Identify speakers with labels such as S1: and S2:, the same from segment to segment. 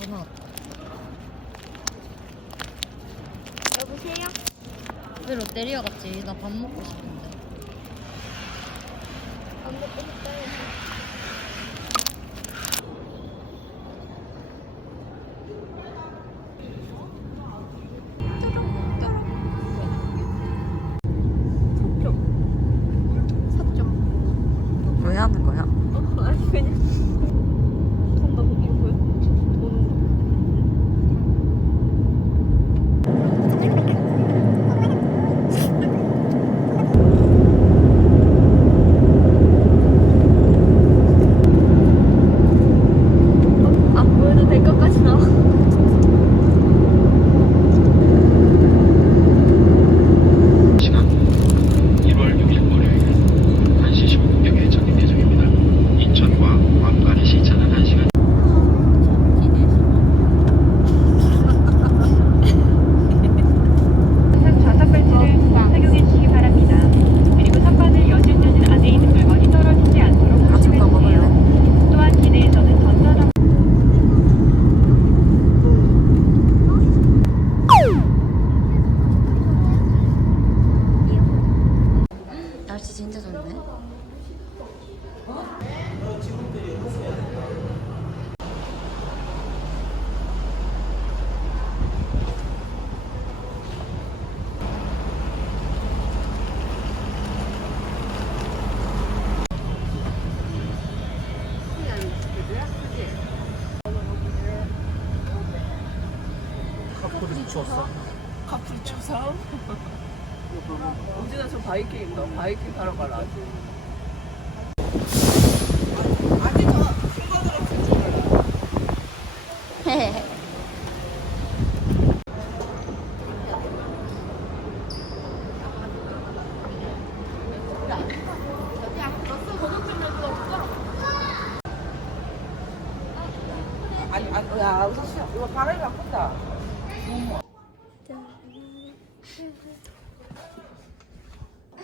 S1: 전화 왔다.
S2: 여보세요?
S1: 왜 롯데리아 갔지? 나 밥 먹고 싶은데.
S2: 안 먹고 싶어요. 삭점.
S1: 왜 하는 거야?
S2: 어, 아니 그냥. 돈다 이거 뭐야? 도는 거. 안 보여도 될 것까지 나와.
S3: 지난 1월 6일 월요일 1시 15분경에 적립 예정입니다. 인천과 왕관의 시차는 1시간
S4: 좌석 벨트를 착용해 주시기 바랍니다. 그리고 선반을 여실 때는 안에 있는 물건이 떨어지지 않도록 조심해 주세요. 또한 기내에서는 전자담
S1: 날씨 진짜 좋네.
S5: 카프리 쳐서? 언제나 저 바이킹인가 바이킹 타러 가라. 아니 아니 아니 야 우선 이거 바람이 바꾼다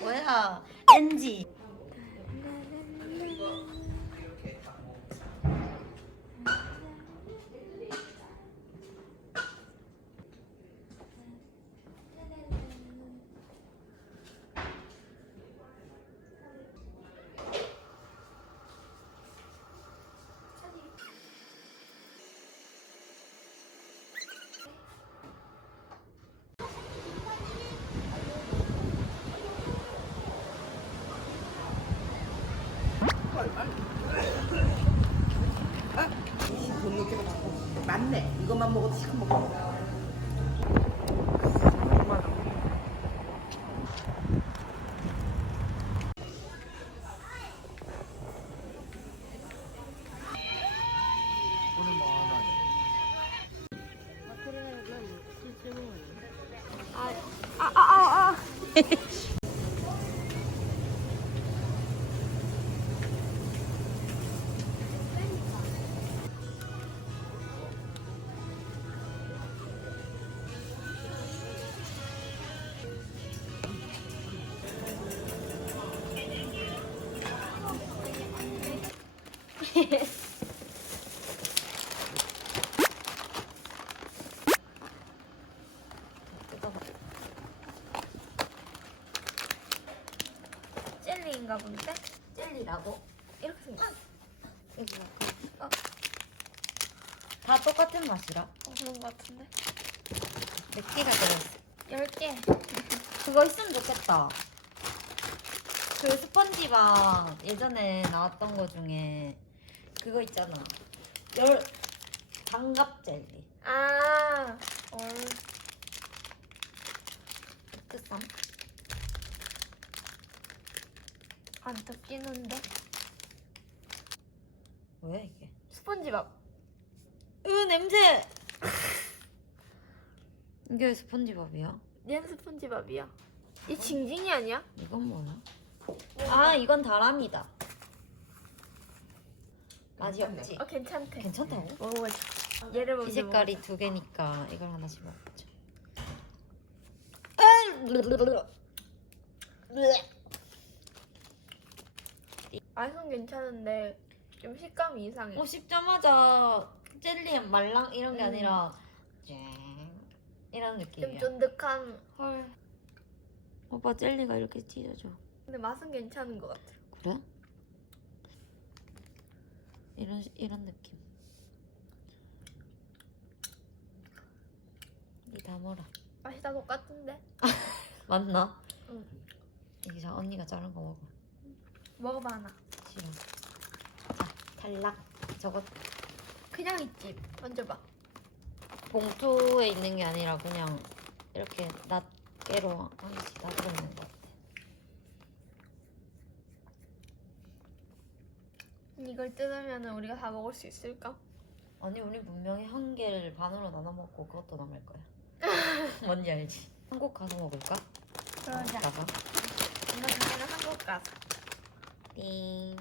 S1: 뭐야? NG.
S2: 아, 아, 아, 아. 젤리인가 본데?
S1: 젤리라고?
S2: 이렇게 생겼어.
S1: 이거 어. 다 똑같은 맛이라.
S2: 어, 그런 거 같은데?
S1: 몇 개가 들어있어?
S2: 10개.
S1: 그거 있으면 좋겠다. 그 스펀지밥 예전에 나왔던 거 중에 그거 있잖아. 열 장갑 젤리.
S2: 아, 어.
S1: 끝쌈.
S2: 안 뜯기는데?
S1: 뭐야 이게?
S2: 스펀지밥.
S1: 으 냄새. 이게 왜 스펀지밥이야?
S2: 얘는 스펀지밥이야. 이 징징이 아니야?
S1: 이건 뭐야? 아 이건 다람이다. 맛이 없지.
S2: 어, 괜찮대.
S1: 괜찮다요?
S2: 먹어보자. 얘를 먼저
S1: 이 색깔이 두 개니까 이걸 하나씩 먹자.
S2: 맛은 괜찮은데 좀 식감이 이상해.
S1: 어 씹자마자 젤리 말랑 이런 게
S2: 음.
S1: 아니라 쨍 이런
S2: 좀
S1: 느낌이야.
S2: 쫀득한.
S1: 헐. 오빠 젤리가 이렇게 찢어져.
S2: 근데 맛은 괜찮은 것 같아.
S1: 그래? 이런 시- 이런 느낌. 이 다먹라
S2: 맛이 다 똑같은데?
S1: 맞나?
S2: 응.
S1: 자 언니가 자른 거 먹어.
S2: 먹어봐 하나.
S1: 싫어. 자 탈락. 저거
S2: 그냥 있지. 만져봐.
S1: 봉투에 있는 게 아니라 그냥 이렇게 낱개로 하나씩 다 들어있는 것 같아.
S2: 이걸 뜯으면 우리가 다 먹을 수 있을까?
S1: 아니 우리 분명히 한 개를 반으로 나눠 먹고 그것도 남을 거야. 뭔지 알지? 한국 가서 먹을까?
S2: 그러자.
S1: 가서.
S2: 이거 저희는 한국 가서.
S1: 띵.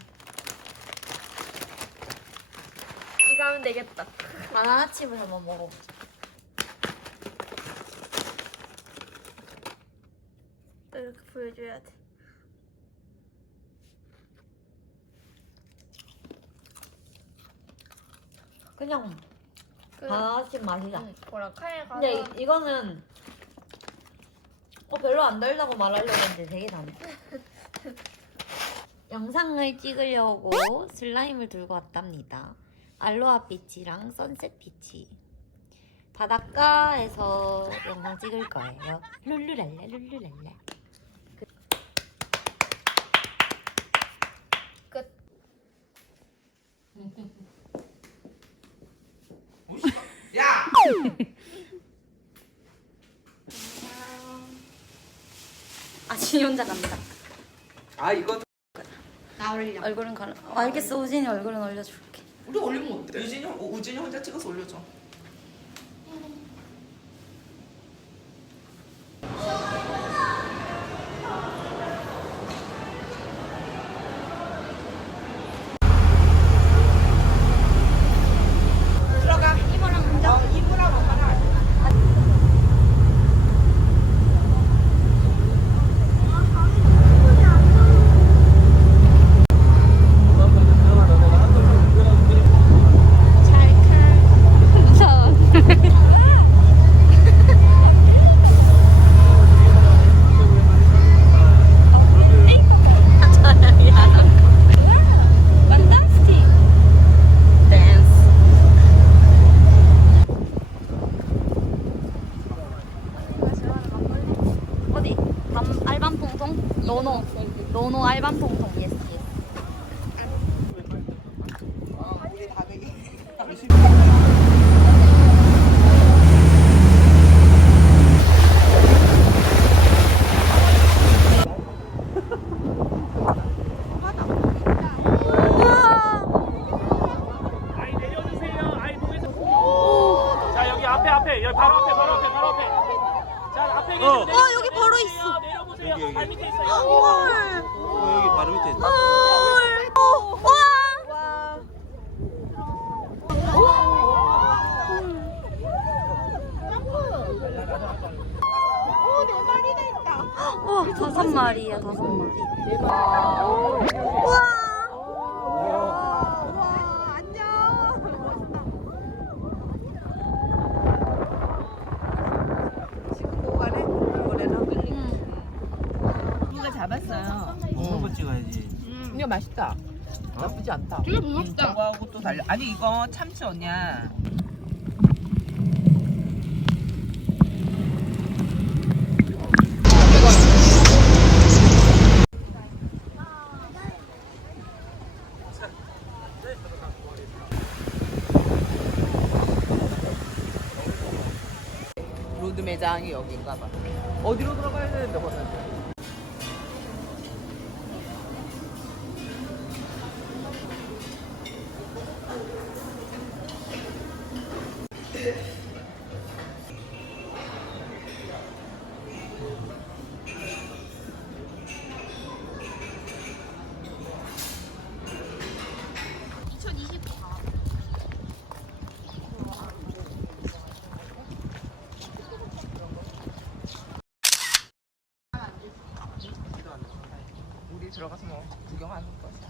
S2: 이거 하면 되겠다.
S1: 바나나 칩을 한번 먹어보자.
S2: 또 이렇게 보여줘야 돼.
S1: 그냥
S2: 그,
S1: 바나나 칩 맛이다.
S2: 응, 뭐라 카에 가서.
S1: 근데 이, 이거는 어 별로 안 달다고 말하려고 했는데 되게 다네. 영상을 찍으려고 슬라임을 들고 왔답니다. 알로하 피치랑 선셋 피치. 바닷가에서 영상 찍을 거예요. 룰루랄라 룰루랄라.
S2: 끝.
S5: 야!
S1: 아 진이 혼자 간다.
S5: 아
S1: 올려. 얼굴은 가려. 어, 알겠어 우진이 얼굴은 올려줄게.
S5: 우리 올리면 어때? 유진이 어, 우진이 혼자 찍어서 올려줘. 들어가. 이모랑 먼저. 어, 이모랑 엄마랑.
S1: 어디? 밤 알밤 통통? 노노. 노노 알밤 통통. 예스. 예스.
S5: 우리 다백이.
S6: 아이 내려주세요. 아이 보겠어. 자 여기 앞에 여기 바로 앞에 바로 앞에 바로 앞에. 자 앞에 계신 어.
S1: 여기 바로 있어.
S6: 내려보세요. 발 밑에 있어요.
S7: 여기 바로 밑에 있어.
S1: 와 다섯 마리야 다섯 마리.
S5: 우리가 잡았어요.
S7: 찍어야지.
S5: 이거 맛있다. 나쁘지 않다. 되게 부럽다. 저거하고 또 달라. 아니 이거 참치 언니야. 로드 매장이 여기인가 봐. 어디로 들어가
S1: bago po.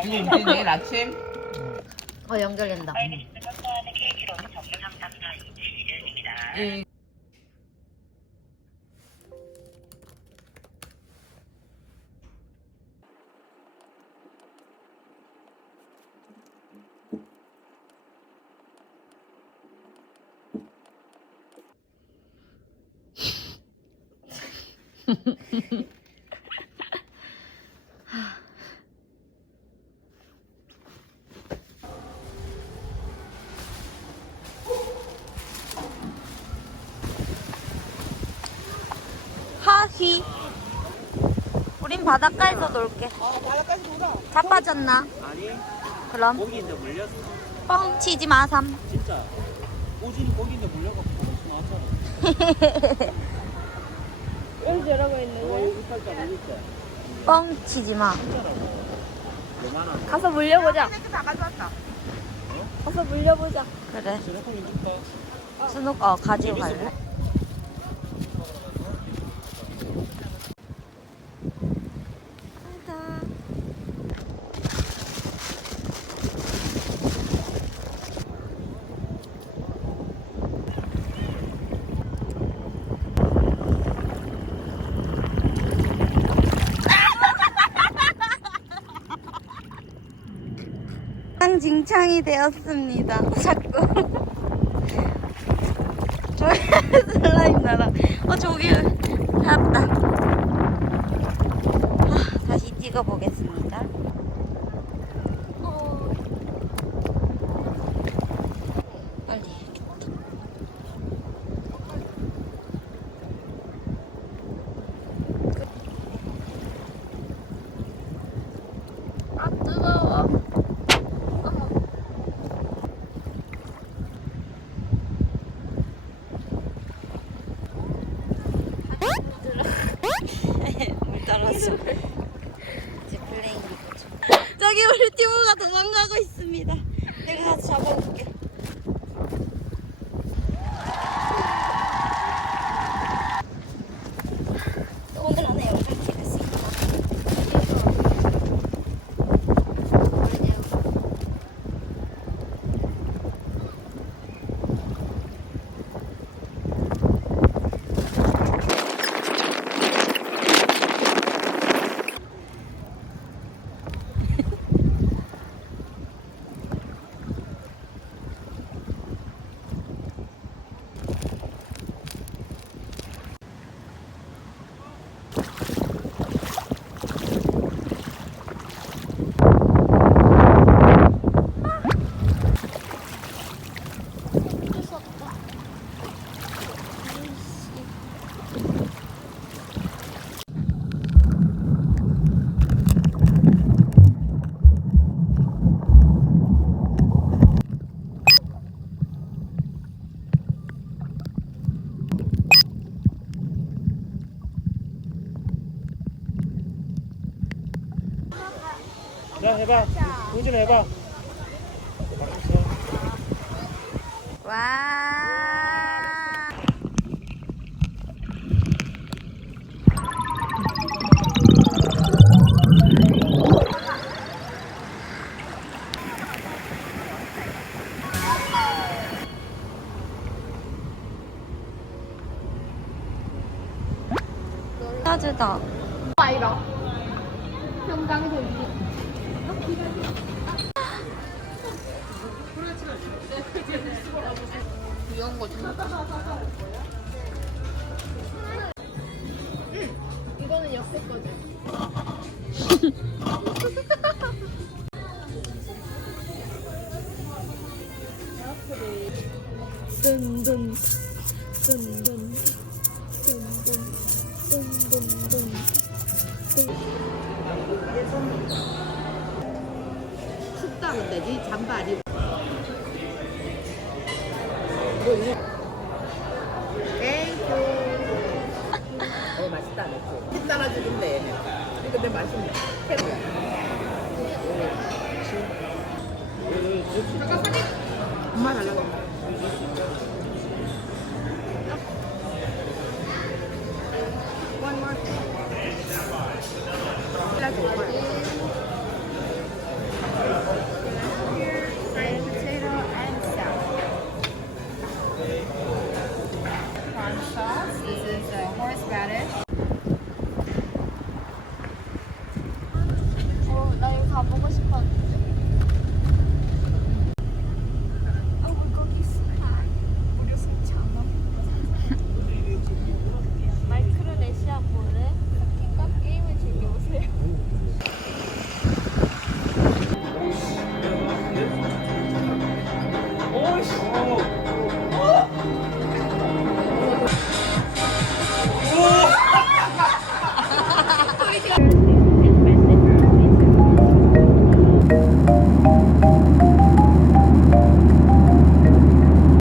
S5: 이거 언제 내일 아침?
S8: 어 연결된다.
S1: 하희. 우린 바닷가에서 놀게.
S5: 어, 바닷가에서 놀아.
S1: 자빠졌나?
S9: 아니
S1: 그럼
S9: 고기인데 물렸어
S1: 뻥 치지 마 삼.
S9: 진짜 오줌 고기인데 물려갖고 나왔잖아
S2: 여기 저러고 있는
S9: 어
S2: 거야?
S9: 여기 있어
S1: 뻥치지 마.
S2: 가서 물려보자.
S5: 다 가져왔다.
S2: 가서 물려보자.
S1: 그래.
S9: 스노콩 줄까?
S1: 순옥 어 가지고 갈래. 징창이 되었습니다. 자꾸. 저기 슬라임 나라. 어 저기 찾았다. 아, 다시 찍어보겠습니다. 아 뜨거워. 물 따라서 이제 플레잉 거죠. 저기 우리 튜브가 도망가고 있습니다. 내가 가서 잡아볼게. 오늘 안에 영상 찍었습니다.
S10: 자 해봐. 우진 해봐.
S1: 와. 따주다.
S2: 이 거는 아니 옆에 거지. 든든 든든 든든 든 든든
S5: 춥다 근데 네 잠바리. 어
S2: Thank you.